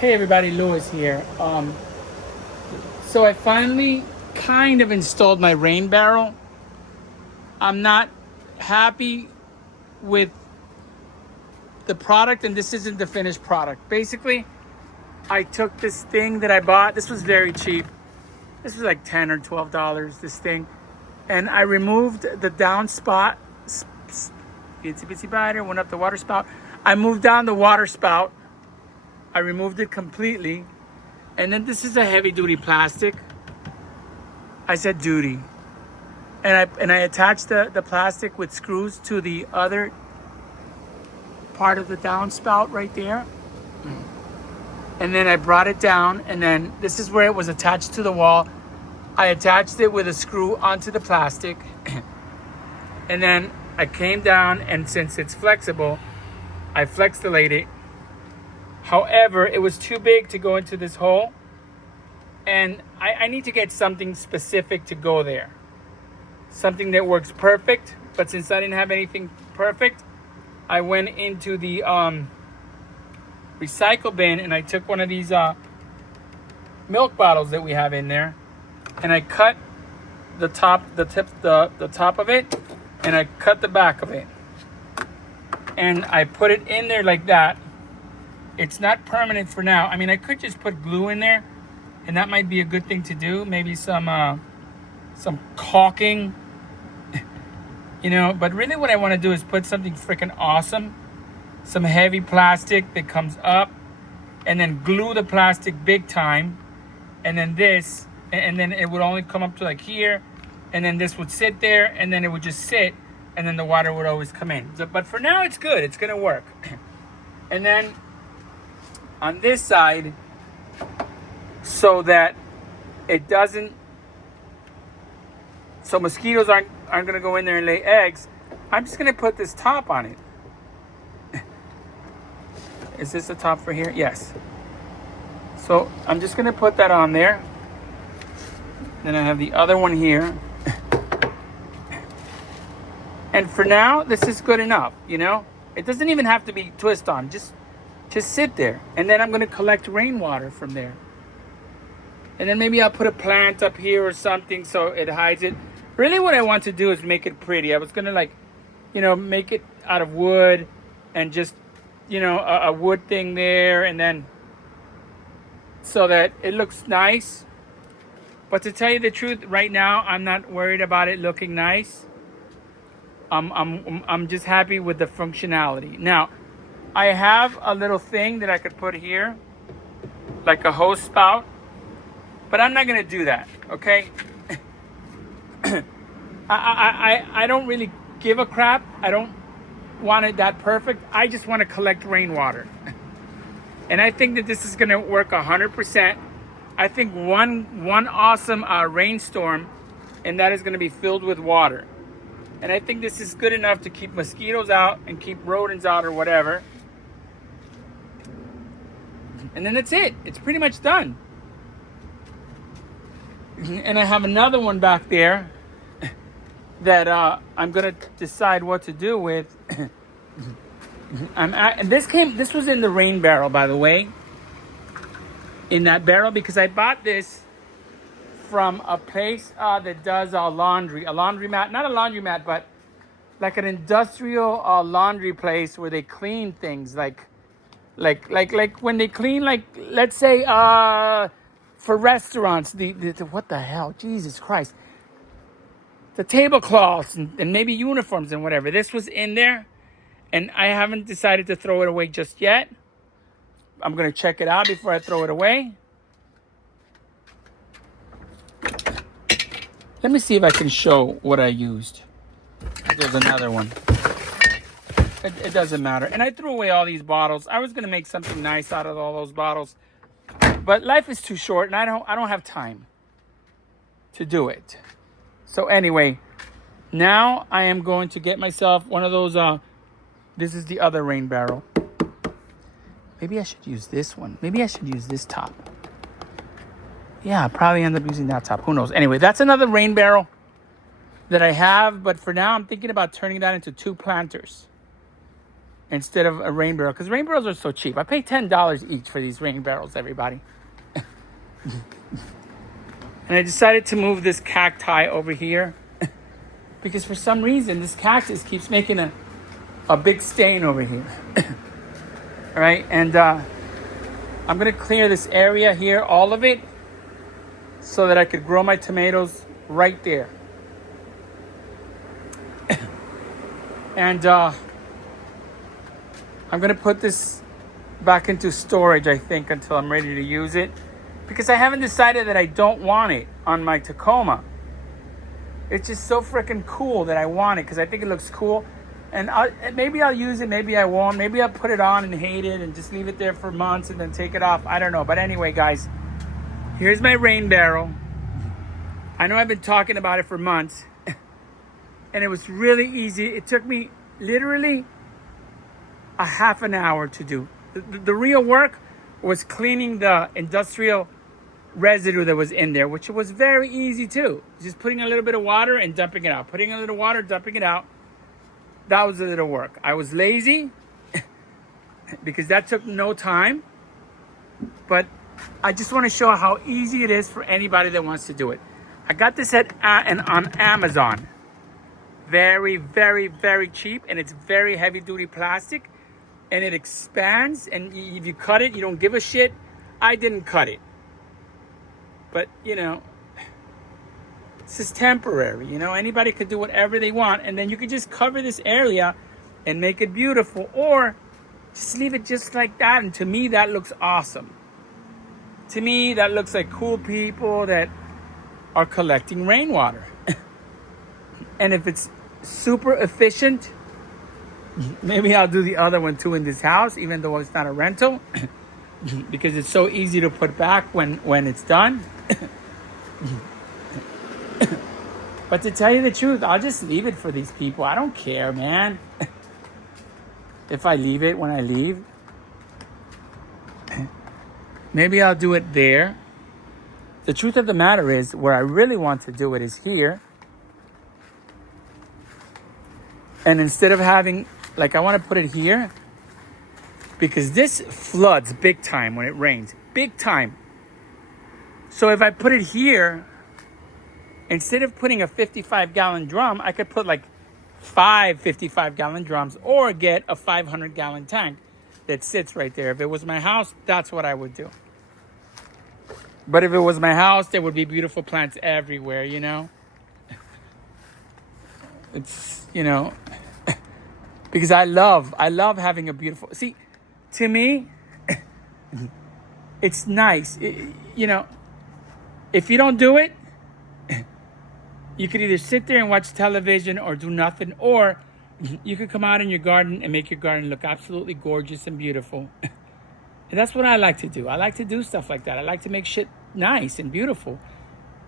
Hey everybody, Lewis here. So I finally kind of installed my rain barrel. I'm not happy with the product, and this isn't the finished product. Basically, I took this thing that I bought. This was very cheap. This was like $10 or $12, this thing. And I removed the downspout. Itsy bitsy biter, went up the water spout. I moved down the water spout. I removed it completely. And then this is a heavy duty plastic. I said duty. And I attached the plastic with screws to the other part of the downspout right there. And then I brought it down, and then this is where it was attached to the wall. I attached it with a screw onto the plastic. And then I came down, and since it's flexible, I flexolate it. However, it was too big to go into this hole, and I need to get something specific to go there. Something that works perfect, but since I didn't have anything perfect, I went into the recycle bin, and I took one of these milk bottles that we have in there, and I cut the top of it, and I cut the back of it, and I put it in there like that. It's not permanent for now. I mean, I could just put glue in there, and that might be a good thing to do. Maybe some caulking, But really what I want to do is put something freaking awesome. Some heavy plastic that comes up, and then glue the plastic big time. And then this, and then it would only come up to like here. And then this would sit there, and then it would just sit, and then the water would always come in. But for now, it's good. It's going to work. And then on this side, so that it doesn't, so mosquitoes aren't going to go in there and lay eggs, I'm just going to put this top on it. Is this the top for here? Yes. So I'm just going to put that on there. Then I have the other one here. And for now, this is good enough, It doesn't even have to be twist on. Just sit there. And then I'm going to collect rainwater from there. And then maybe I'll put a plant up here or something so it hides it. Really what I want to do is make it pretty. I was going to make it out of wood and just, a wood thing there, and then so that it looks nice. But to tell you the truth, right now, I'm not worried about it looking nice. I'm just happy with the functionality. Now, I have a little thing that I could put here, like a hose spout, but I'm not gonna do that. Okay? I don't really give a crap. I don't want it that perfect. I just want to collect rainwater, and I think that this is gonna work 100%. I think one awesome rainstorm, and that is gonna be filled with water. And I think this is good enough to keep mosquitoes out and keep rodents out or whatever. And then that's it. It's pretty much done. And I have another one back there that I'm going to decide what to do with. This was in the rain barrel, by the way. In that barrel, because I bought this from a place that does laundry, a laundromat, not a laundromat, but like an industrial laundry place where they clean things, like when they clean, like, let's say for restaurants, the what the hell, Jesus Christ, the tablecloths and maybe uniforms and whatever. This was in there, and I haven't decided to throw it away just yet. I'm gonna check it out before I throw it away. Let me see if I can show what I used. There's another one. It doesn't matter. And I threw away all these bottles. I was going to make something nice out of all those bottles. But life is too short, and I don't have time to do it. So anyway, now I am going to get myself one of those. This is the other rain barrel. Maybe I should use this one. Maybe I should use this top. Yeah, I'll probably end up using that top. Who knows? Anyway, that's another rain barrel that I have. But for now, I'm thinking about turning that into 2 planters. instead of a rain barrel, because rain barrels are so cheap. I pay $10 each for these rain barrels, everybody. And I decided to move this cacti over here because for some reason this cactus keeps making a big stain over here. All right, and I'm gonna clear this area here, all of it, so that I could grow my tomatoes right there. And I'm gonna put this back into storage, I think, until I'm ready to use it, because I haven't decided that I don't want it on my Tacoma. It's just so freaking cool that I want it because I think it looks cool. And maybe I'll use it, maybe I won't. Maybe I'll put it on and hate it and just leave it there for months and then take it off. I don't know. But anyway, guys, here's my rain barrel. I know I've been talking about it for months. And it was really easy. It took me literally a half an hour to do. The real work was cleaning the industrial residue that was in there, which was very easy too. Just putting a little bit of water and dumping it out. Putting a little water, dumping it out. That was a little work. I was lazy because that took no time. But I just want to show how easy it is for anybody that wants to do it. I got this on Amazon. Very, very, very cheap. And it's very heavy duty plastic. And it expands. And if you cut it, you don't give a shit. I didn't cut it. But, you know, this is temporary. You know, anybody could do whatever they want. And then you could just cover this area and make it beautiful. Or just leave it just like that. And to me, that looks awesome. To me, that looks like cool people that are collecting rainwater. And if it's super efficient, maybe I'll do the other one too in this house, even though it's not a rental. Because it's so easy to put back when it's done. But to tell you the truth, I'll just leave it for these people. I don't care, man. If I leave it when I leave. Maybe I'll do it there. The truth of the matter is, where I really want to do it is here. And instead of having, like, I want to put it here. Because this floods big time when it rains. Big time. So if I put it here, instead of putting a 55-gallon drum, I could put like 5 55-gallon drums or get a 500-gallon tank that sits right there. If it was my house, that's what I would do. But if it was my house, there would be beautiful plants everywhere, you know? It's, you know, because I love having a beautiful... See, to me, it's nice. You know, if you don't do it, you could either sit there and watch television or do nothing, or you could come out in your garden and make your garden look absolutely gorgeous and beautiful. And that's what I like to do. I like to do stuff like that. I like to make shit nice and beautiful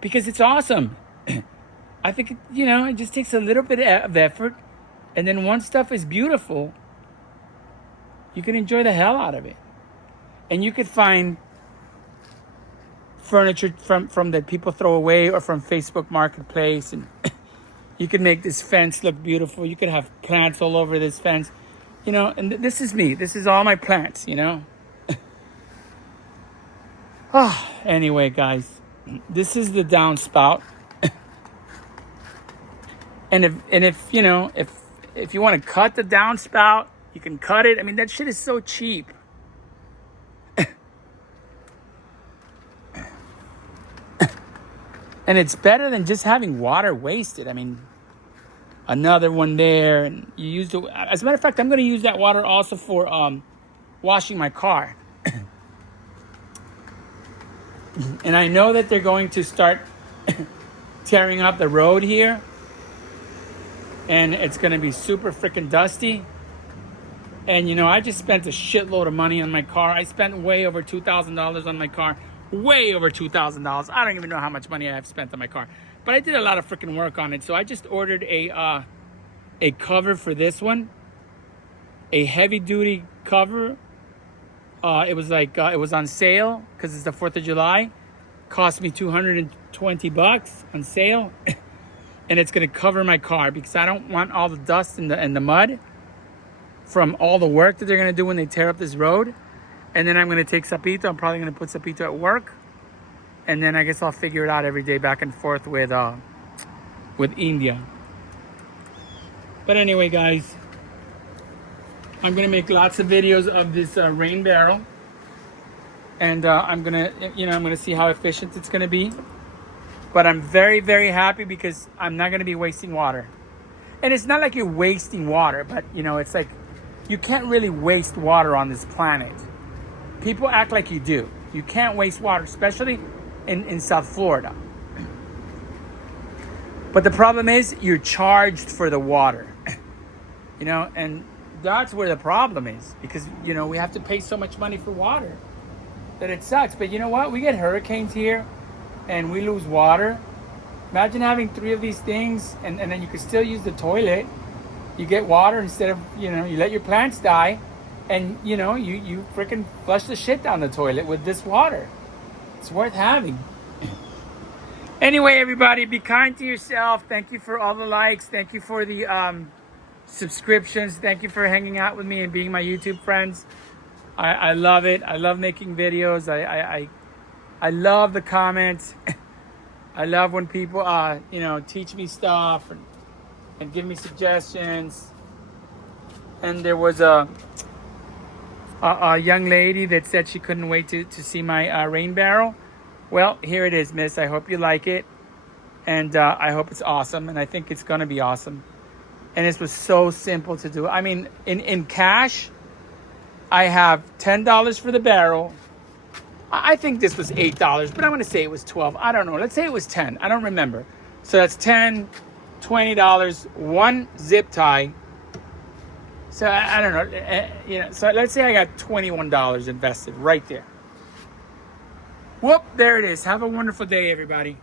because it's awesome. I think, you know, it just takes a little bit of effort. And then once stuff is beautiful, you can enjoy the hell out of it. And you could find furniture from that people throw away or from Facebook Marketplace. And you can make this fence look beautiful. You could have plants all over this fence. You know, and this is me. This is all my plants, you know. Anyway, guys, this is the downspout. And if you know, if you want to cut the downspout, you can cut it. I mean, that shit is so cheap. And it's better than just having water wasted. I mean, another one there, and you use it. As a matter of fact, I'm going to use that water also for washing my car. And I know that they're going to start tearing up the road here. And it's going to be super freaking dusty. And, you know, I just spent a shitload of money on my car. I spent way over $2,000 on my car. Way over $2,000. I don't even know how much money I have spent on my car. But I did a lot of freaking work on it. So I just ordered a cover for this one. A heavy-duty cover. It was like, it was on sale because it's the 4th of July. Cost me $220 on sale. And it's going to cover my car because I don't want all the dust and the mud. from all the work that they're going to do when they tear up this road. And then I'm going to take Sapito. I'm probably going to put Sapito at work. And then I guess I'll figure it out every day back and forth with India. But anyway, guys, I'm going to make lots of videos of this rain barrel. And I'm going to see how efficient it's going to be. But I'm very, very happy because I'm not going to be wasting water. And it's not like you're wasting water, but, it's like you can't really waste water on this planet. People act like you do. You can't waste water, especially in South Florida. But the problem is you're charged for the water. And that's where the problem is. Because, we have to pay so much money for water that it sucks. But you know what? We get hurricanes here and we lose water. Imagine having 3 of these things and then you can still use the toilet. You get water instead of, you let your plants die. And, you freaking flush the shit down the toilet with this water. It's worth having. Anyway, everybody, be kind to yourself. Thank you for all the likes. Thank you for the subscriptions. Thank you for hanging out with me and being my YouTube friends. I love it. I love making videos. I love the comments. I love when people, teach me stuff and give me suggestions. And there was a young lady that said she couldn't wait to see my rain barrel. Well, here it is, miss. I hope you like it. And I hope it's awesome. And I think it's going to be awesome. And this was so simple to do. I mean, in cash, I have $10 for the barrel. I think this was $8, but I'm going to say it was $12. I don't know. Let's say it was $10. I don't remember. So that's $10, $20, 1 zip tie. So I don't know, so let's say I got $21 invested right there. Whoop, there it is. Have a wonderful day, everybody.